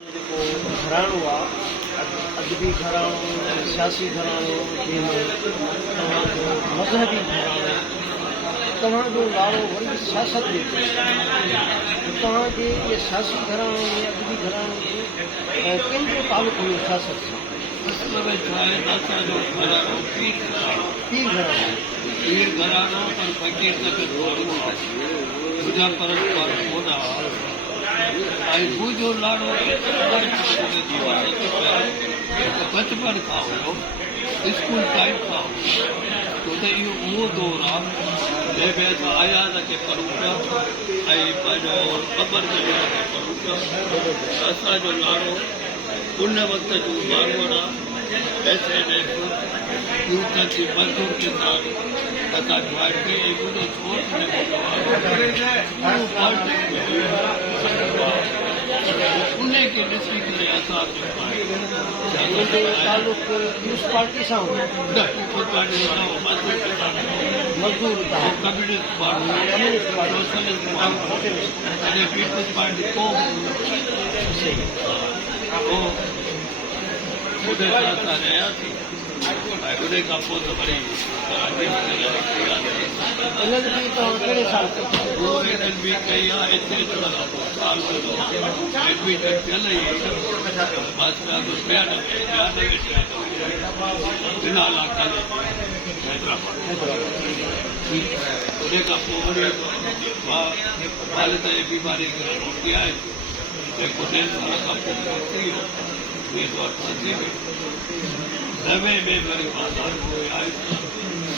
जेको घराणो आहे अदबी घराणो सियासी घराणो जंहिंमें तव्हांजो मज़हबी घराणो तव्हांजो नालो वरी सियासत जे तव्हांजे इहे सियासी घराणो में अदबी घराणो में कंहिंजो तालुक़ु हुयो सियासत सां? पीर घराणो पीर घरानो पर फकीर तक पूजा परंपरा कोन आहे मुंहिंजो लाड़ो बचपन खां हुयो स्कूल टाइम खां छो त इहो उहो दौरु आहे जंहिंमें असां आयाज़ खे पढ़ूं पिया ऐं पंहिंजो क़बर खे पढ़ूं पिया। असांजो लाड़ो उन वक़्त जो माण्हू आहे SNS यूथ की मजदूर के साथ असां ज्वाइन कई ऐं मुंहिंजो उनखे ॾिसी करे असां तालुक़ु पीपुल्स पार्टी सां हुयो मज़दूर कम्युनिस्ट पार्टी सोशलिस्ट पार्टी अने पीपुल्स पार्टी को उन सां असां रहियासीं ऐं उन खां पोइ त वरी कहिड़े साल LLB कई आहे हिते अचण खां पोइ साल एडमिशन थियल ई बस 92 दिनाला कॉलेज हैदराबाद उन खां पोइ वरी वालिद जी बीमारी करे रोटी आहे जेको 10 साल खां पोइ थी वियो 1988 में 90 में वरी मां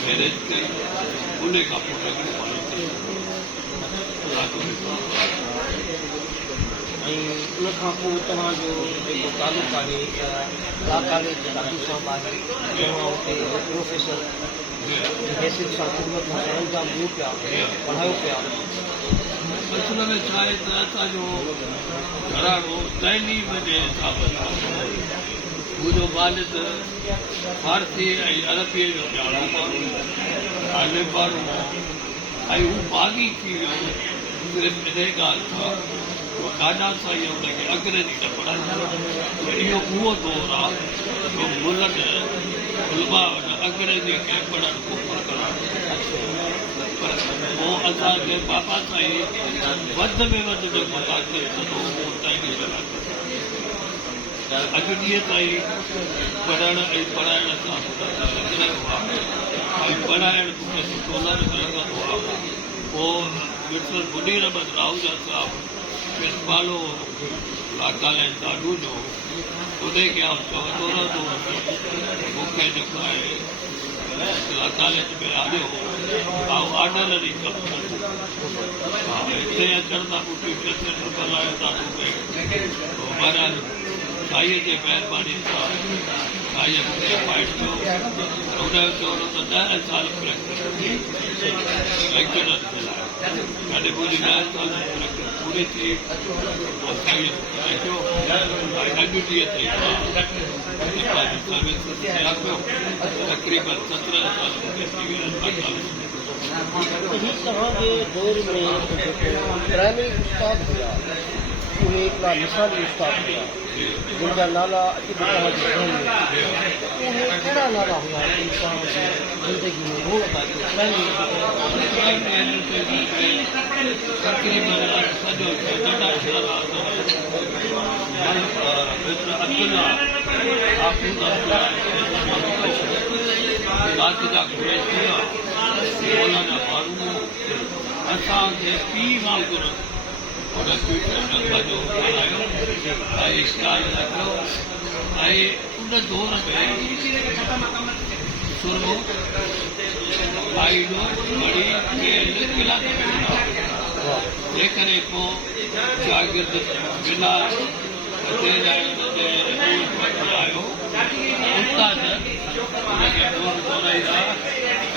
मैरिज कई उन खां पोइ ऐं उन खां पोइ तव्हांजो जेको तालुक़ु आहे ला कॉलेज दादू साहब आहे तव्हां हुते प्रोफेसर हैसियत सां ख़िदमत सां अंजाम ॾियो पिया पढ़ायो पिया। असल में छा आहे त असांजो घराणो तइलीम जे हिसाब सां मुंहिंजो वालिद फारसी ऐं अरबीअ जो ॼाणो माण्हू आलिम माण्हू ऐं हू बाग़ी थी वियो सिर्फ़ु इन ॻाल्हि सां गाना सां इहो हुनखे अंग्रेजी न पढ़ायो इहो उहो दौरु आहे जो मुल्क उलमा अंग्रेजी खे पढ़णु कुफर करणु पर पोइ असांजे बाबा साईं वधि में वधि जेको ताक़त थो उहो तइलीम अॼु ॾींहं ताईं पढ़ण ऐं पढ़ाइण सां रहियो आहे ऐं पढ़ाइण मूंखे सुठो न लॻंदो आहे। पोइ मिस्टर मुनीर अहमद राहुजा साहब प्रिंसिपालो ला कॉलेज दादू जो उनखे आउं चवंदो रहंदो हुउसि मूंखे जेको आहे ला कॉलेज में आयो आउं ऑर्डनरी कमु कंदो हिते अचण खां पोइ ट्यूशन सेंटर हलायो दादू में बहरहाल साईं जे महिरबानी सां साईं मूंखे फाइट कयो हुनजो चवणो त 10 साल प्रैक्टिस लेक्चरर जे लाइ कॾहिं मुंहिंजी 10 साल जी प्रैक्टिस पूरी थी पोइ साईं अचो ऐं अॼु ॾींहं ताईं पंहिंजी सर्विस कयां पियो तक़रीबन 17 साल मूंखे थी विया ही तव्हांजे दौर में प्राइमरी उस्ताद हुआ उहे हिकिड़ा मिसाली उस्ताद हुआ जिनका नाला अॼु तव्हांजे ज़हन में उहे कहिड़ा नाला हुआ तव्हांजी ज़िंदगी में रोल अदा मौलाना माण्हू असांखे पीउ वांगुरु हुन पंहिंजो ॻाल्हायो ऐं स्टाइल रखियो ऐं उन दौर में सुरमो आईडो बड़ी खेल क्लास में जेकॾहिं पोइ शागिर्द बिना आयो उस्ताद हुनखे दौर दोराईंदा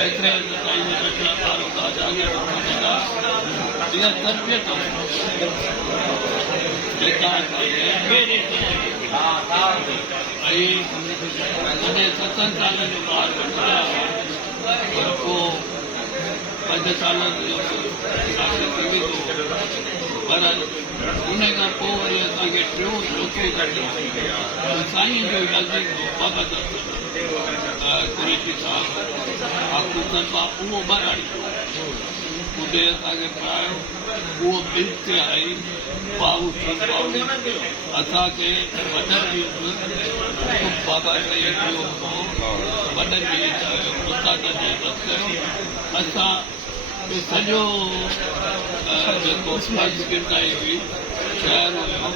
एतिरे ताईं ॿार हूंदा शागिर्द हूंदा इहा तरबियत जेका ऐं 7 साल जो ॿार पर पोइ अॼु साल जो शासन थी वेंदो पर उन खां पोइ वरी असांखे टियों चोथों कढियो साईं जो यादगिरी बाबा कुरेशी साहिबु उहो बराड़ी उते असांखे पढ़ायो उहो बिल ते आई बाबू असांखे वॾनि जी बाबा साईं वॾनि जी उस्ताद जी इज़त कयो असां सॼो जेको फर्ज़ किरदाई हुई शहर हुयो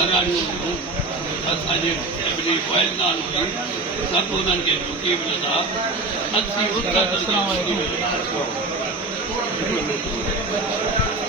घराड़ियूं हुयूं असांजी फैमिली वैलदान हुई सभु उन्हनि खे झुकी मिलंदा असीं